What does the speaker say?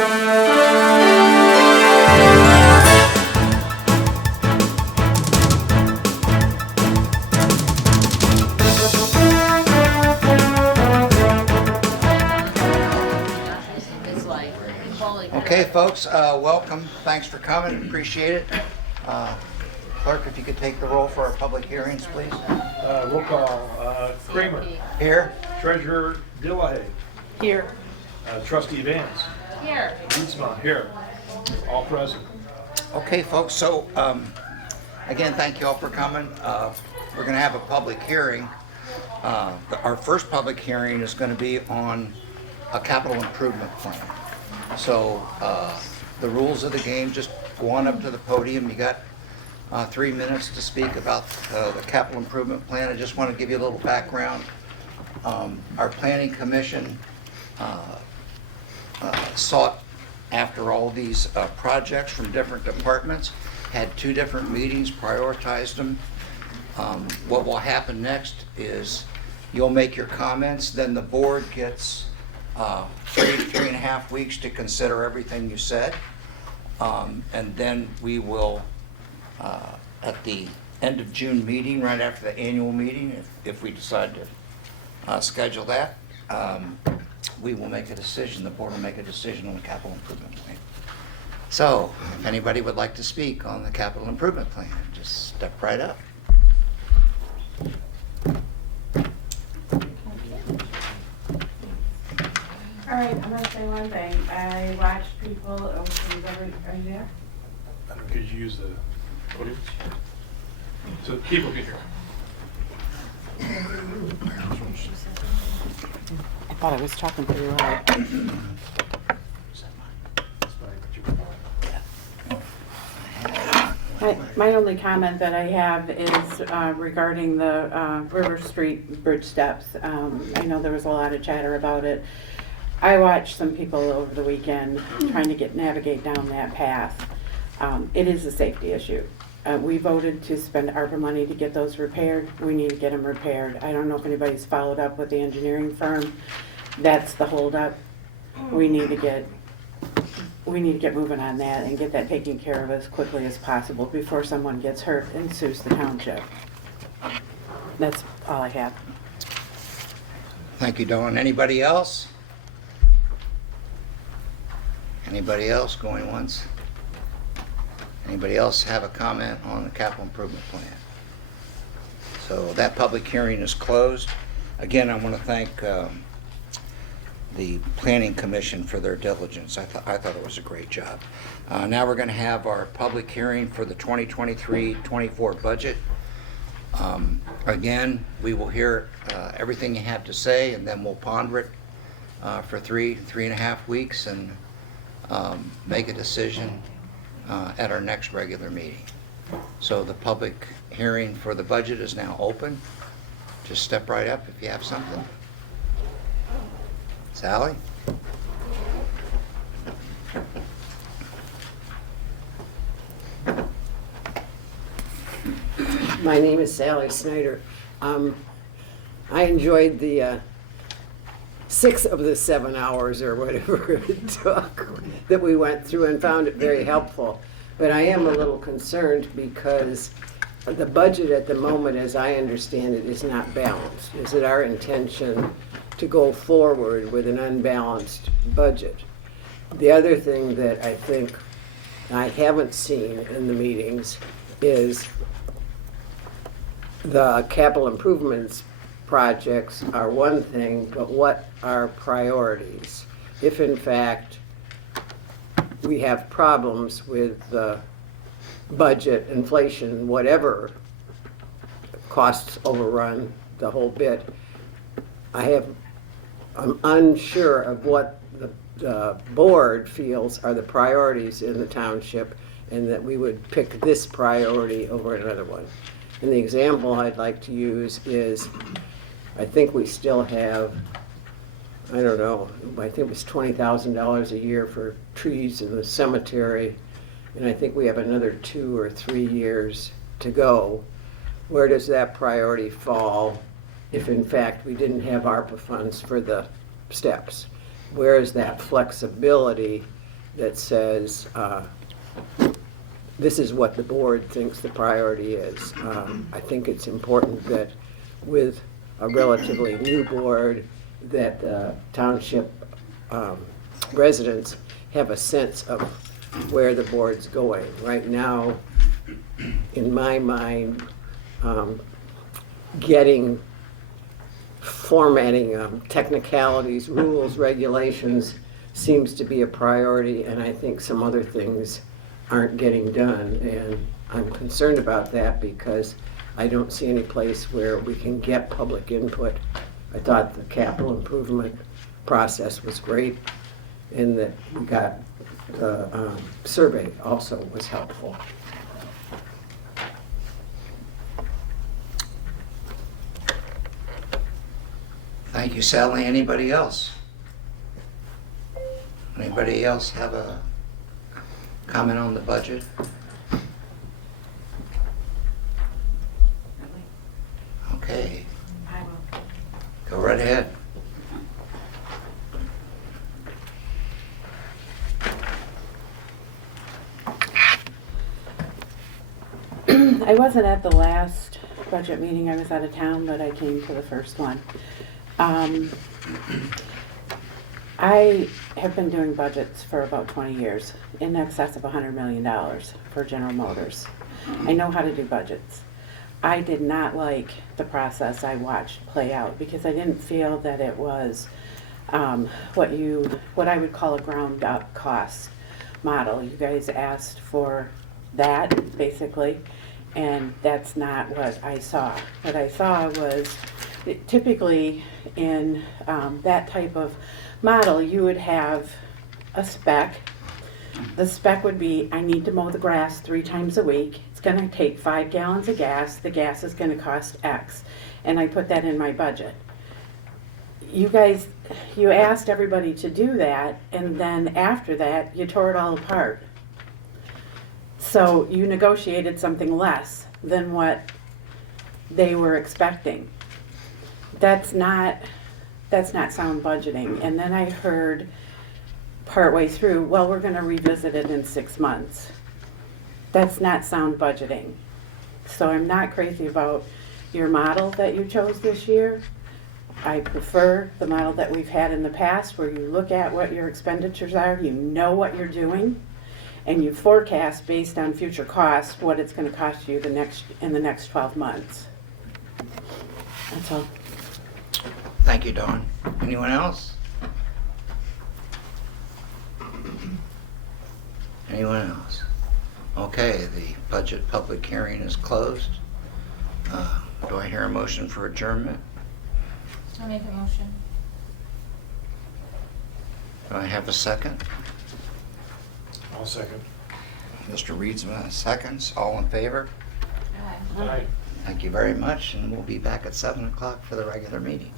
Okay, folks, welcome. Thanks for coming. Appreciate it. Clerk, if you could take the roll for our public hearings, please. Roll call. Kramer. Here. Treasurer Dillahay. Here. Trustee Vance. Here. Dietsma. Here. All present. Okay, folks, so again, thank you all for coming. We're going to have a public hearing. Our first public hearing is going to be on a capital improvement plan. So the rules of the game, just go on up to the podium. You got 3 minutes to speak about the capital improvement plan. I just want to give you a little background. Our planning commission sought after all these projects from different departments, had 2 different meetings, prioritized them. What will happen next is you'll make your comments, then the board gets 3.5 weeks to consider everything you said. And then we will, at the end of June meeting, right after the annual meeting, if we decide to schedule that, we will make a decision, the board will make a decision on the capital improvement plan. So, if anybody would like to speak on the capital improvement plan, just step right up. All right, I'm gonna say one thing. I watched people, are you there? Could you use the podium? So people can hear. I thought I was talking pretty loud. My only comment that I have is regarding the River Street bridge steps. I know there was a lot of chatter about it. I watched some people over the weekend trying to navigate down that path. It is a safety issue. We voted to spend ARPA money to get those repaired. We need to get them repaired. I don't know if anybody's followed up with the engineering firm. That's the holdup. We need to get moving on that and get that taken care of as quickly as possible before someone gets hurt and sues the township. That's all I have. Thank you, Dawn. Anybody else? Anybody else going once? Anybody else have a comment on the capital improvement plan? So that public hearing is closed. Again, I want to thank the Planning Commission for their diligence. I thought it was a great job. Now we're going to have our public hearing for the 2023-24 budget. Again, we will hear everything you have to say, and then we'll ponder it for 3.5 weeks and make a decision at our next regular meeting. So the public hearing for the budget is now open. Just step right up if you have something. Sally? My name is Sally Snyder. I enjoyed the 6 of the 7 hours or whatever it took that we went through and found it very helpful. But I am a little concerned because the budget at the moment, as I understand it, is not balanced. Is it our intention to go forward with an unbalanced budget? The other thing that I think I haven't seen in the meetings is the capital improvements projects are one thing, but what are priorities? If in fact we have problems with the budget, inflation, whatever, costs overrun the whole bit, I'm unsure of what the board feels are the priorities in the township, and that we would pick this priority over another one. And the example I'd like to use is, I think we still have, I don't know, I think it was $20,000 a year for trees in the cemetery, and I think we have another 2 or 3 years to go. Where does that priority fall if in fact we didn't have ARPA funds for the steps? Where is that flexibility that says, this is what the board thinks the priority is. I think it's important that with a relatively new board, that township residents have a sense of where the board's going. Right now, in my mind, formatting technicalities, rules, regulations seems to be a priority, and I think some other things aren't getting done. And I'm concerned about that because I don't see any place where we can get public input. I thought the capital improvement process was great, and that we got the survey also was helpful. Thank you, Sally. Anybody else? Anybody else have a comment on the budget? Okay, I will. go right ahead. I wasn't at the last budget meeting. I was out of town, but I came to the first one. I have been doing budgets for about 20 years, in excess of $100 million for General Motors. I know how to do budgets. I did not like the process I watched play out because I didn't feel that it was what I would call a ground up cost model. You guys asked for that, basically, and that's not what I saw. What I saw was typically in that type of model, you would have a spec. The spec would be, I need to mow the grass 3 times a week. It's going to take 5 gallons of gas. The gas is going to cost X. And I put that in my budget. You guys, you asked everybody to do that, and then after that, you tore it all apart. So you negotiated something less than what they were expecting. That's not sound budgeting. And then I heard partway through, well, we're going to revisit it in 6 months. That's not sound budgeting. So I'm not crazy about your model that you chose this year. I prefer the model that we've had in the past where you look at what your expenditures are, you know what you're doing, and you forecast based on future costs what it's going to cost you in the next 12 months. That's all. Thank you, Dawn. Anyone else? Anyone else? Okay, the budget public hearing is closed. Do I hear a motion for adjournment? I'll make a motion. Do I have a second? I'll second. Mr. Reedsma seconds. All in favor? Aye. Aye. Thank you very much, and we'll be back at 7 o'clock for the regular meeting.